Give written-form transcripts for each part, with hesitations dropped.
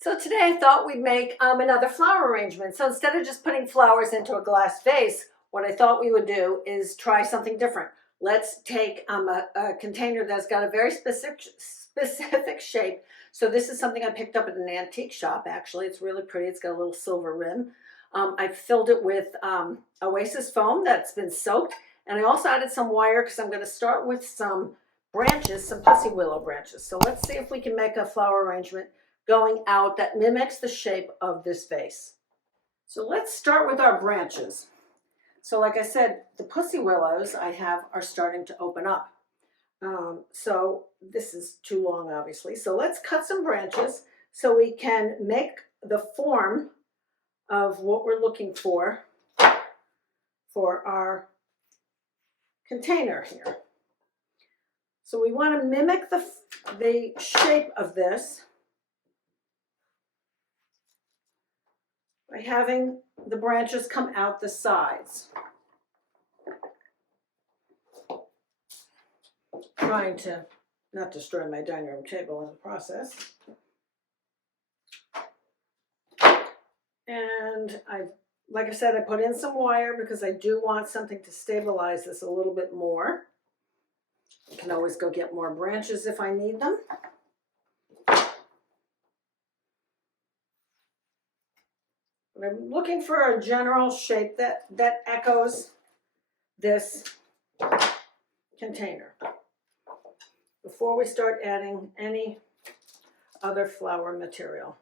So today I thought we'd make another flower arrangement. So instead of just putting flowers into a glass vase, what I thought we would do is try something different. Let's take a container that's got a very specific shape. So this is something I picked up at an antique shop, actually. It's really pretty. It's got a little silver rim. I filled it with Oasis foam that's been soaked. And I also added some wire because I'm going to start with some branches, some pussy willow branches. So let's see if we can make a flower arrangement going out that mimics the shape of this vase. So let's start with our branches. So like I said, the pussy willows I have are starting to open up. So this is too long, obviously. So let's cut some branches so we can make the form of what we're looking for our container here. So we want to mimic the shape of this by having the branches come out the sides. Trying to not destroy my dining room table in the process. And like I said, I put in some wire because I do want something to stabilize this a little bit more. I can always go get more branches if I need them. But I'm looking for a general shape that echoes this container before we start adding any other flower material.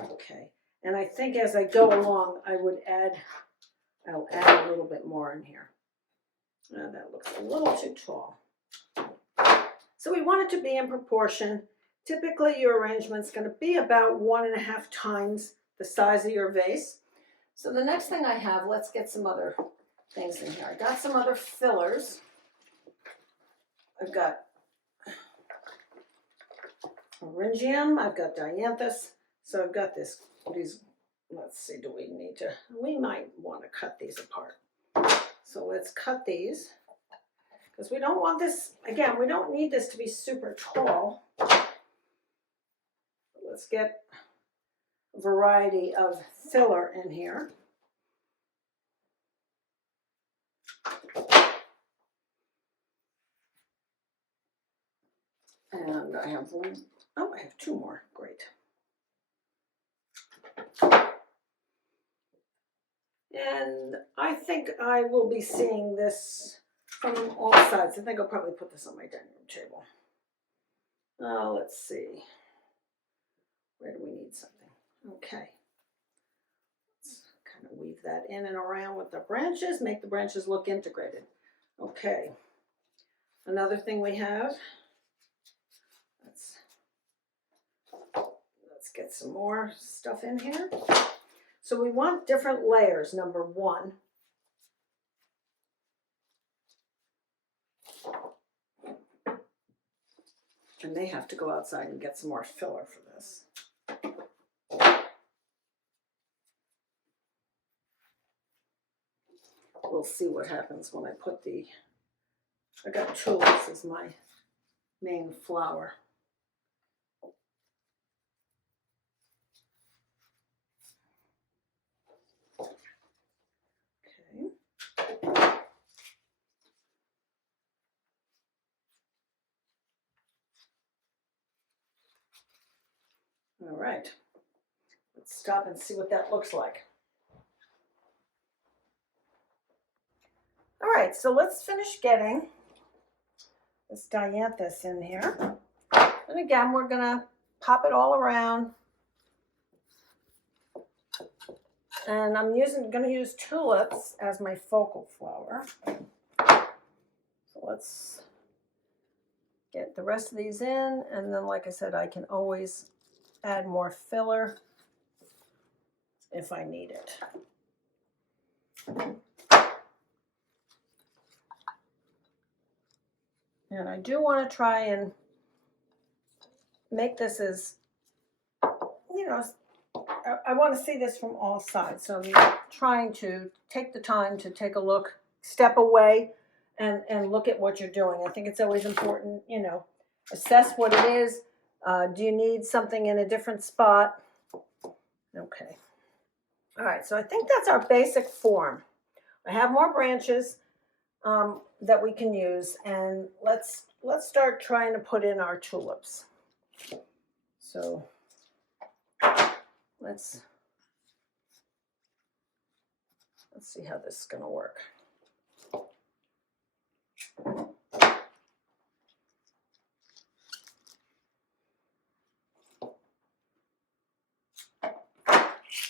Okay, and I think as I go along, I'll add a little bit more in here. That looks a little too tall. So we want it to be in proportion. Typically, your arrangement's going to be about 1.5 times the size of your vase. So the next thing I have, let's get some other things in here. I got some other fillers. I've got ERYNGIUM, I've got DIANTHUS. So I've got these, let's see, we might want to cut these apart. So let's cut these, because we don't want this, again, we don't need this to be super tall. Let's get a variety of filler in here. And I have one, I have 2 more, great. And I think I will be seeing this from all sides. I think I'll probably put this on my dining room table. Let's see. Where do we need something? Okay. Let's kind of weave that in and around with the branches, make the branches look integrated. Okay. Another thing we have, let's get some more stuff in here. So we want different layers, number 1. And they have to go outside and get some more filler for this. We'll see what happens when I put I got tulips as my main flower. All right, let's stop and see what that looks like. All right, so let's finish getting this dianthus in here. And again, we're gonna pop it all around. And I'm gonna use tulips as my focal flower. So let's get the rest of these in, and then like I said, I can always add more filler if I need it. And I do want to try and make this as, I want to see this from all sides. So I'm trying to take the time to take a look, step away, and look at what you're doing. I think it's always important, assess what it is. Do you need something in a different spot? Okay. All right, so I think that's our basic form. I have more branches that we can use, and let's start trying to put in our tulips. So let's see how this is going to work.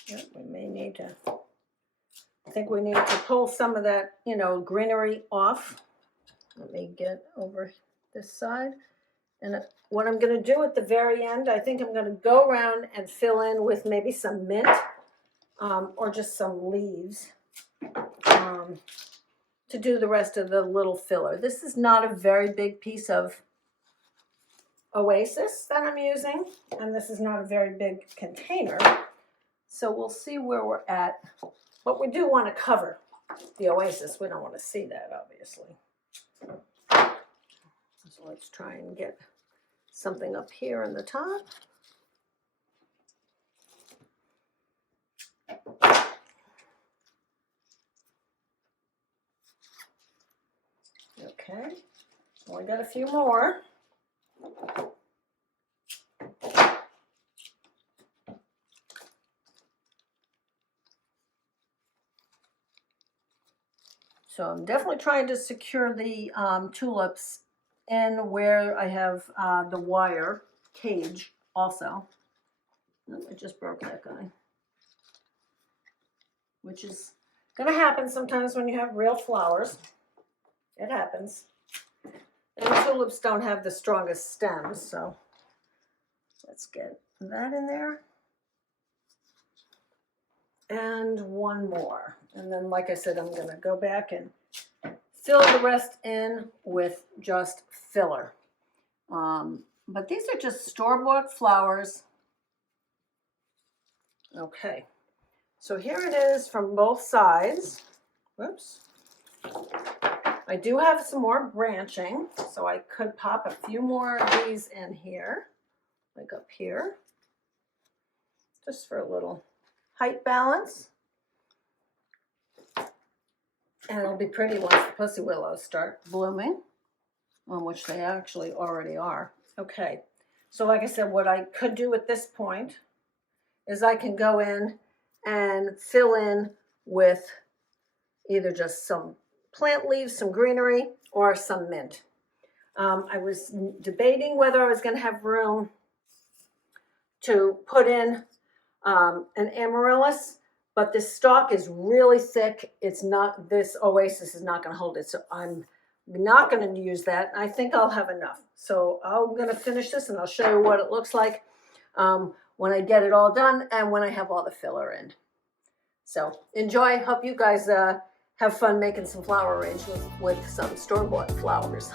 Yep, we may need to, I think we need to pull some of that, you know, greenery off. Let me get over this side. And what I'm going to do at the very end, I think I'm going to go around and fill in with maybe some mint or just some leaves to do the rest of the little filler. This is not a very big piece of oasis that I'm using, and this is not a very big container. So we'll see where we're at. But we do want to cover the oasis. We don't want to see that, obviously. So let's try and get something up here in the top. Okay, only got a few more. So I'm definitely trying to secure the tulips in where I have the wire cage also. Oh, I just broke that guy, which is going to happen sometimes when you have real flowers. It happens. And tulips don't have the strongest stems, so let's get that in there. And one more. And then, like I said, I'm going to go back and fill the rest in with just filler. But these are just store-bought flowers. Okay. So here it is from both sides. Whoops. I do have some more branching, so I could pop a few more of these in here, like up here, just for a little height balance. And it'll be pretty once the pussy willows start blooming, on which they actually already are. Okay, so like I said, what I could do at this point is I can go in and fill in with either just some plant leaves, some greenery, or some mint. I was debating whether I was going to have room to put in an amaryllis, but this stalk is really thick. It's not, this oasis is not going to hold it, so I'm not going to use that. I think I'll have enough. So I'm going to finish this and I'll show you what it looks like when I get it all done and when I have all the filler in. So enjoy. Hope you guys have fun making some flower arrangements with some store-bought flowers.